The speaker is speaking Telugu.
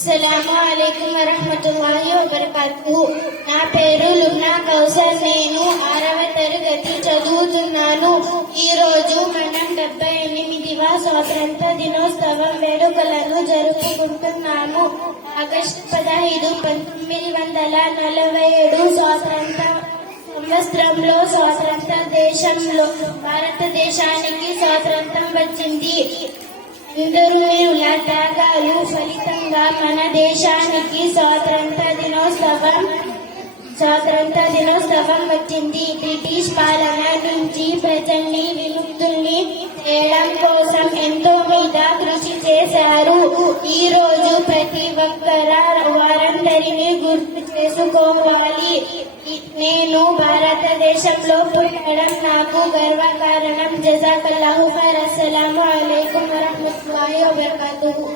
అస్సలాము అలైకుం వరహ్మతుల్లాహి వబరకాతుహు. నా పేరు లుబ్నా కౌసర్. నేను 6వ తరగతి చదువుతున్నాను. ఈ రోజు మనం 78వ స్వాతంత్ర దినోత్సవం వేడుకలను జరుపుకుంటున్నాము. ఆగస్టు 15, 1947 స్వాతంత్ర సంవత్సరంలో స్వాతంత్ర దేశంలో భారతదేశానికి స్వాతంత్రం వచ్చింది. ఇంద్రుల త్యాగాలు ఫలితంగా మన దేశానికి స్వాతంత్ర దినోత్సవం వచ్చింది. బ్రిటిష్ పాలన నుంచి ప్రజల్ని విముక్తుల్ని చేయడం కోసం ఎంతో మీద కృషి చేశారు. ఈ రోజు ప్రతి ఒక్కరూ వారందరినీ గుర్తు చేసుకోవాలి. నేను భారతదేశంలో పుట్టడం నాకు గర్వకారణం. జజాకల్లాహు ఖైర్. అస్సలాము అలైకుం వరహ్మతుల్లాహి వబరకాతుహు.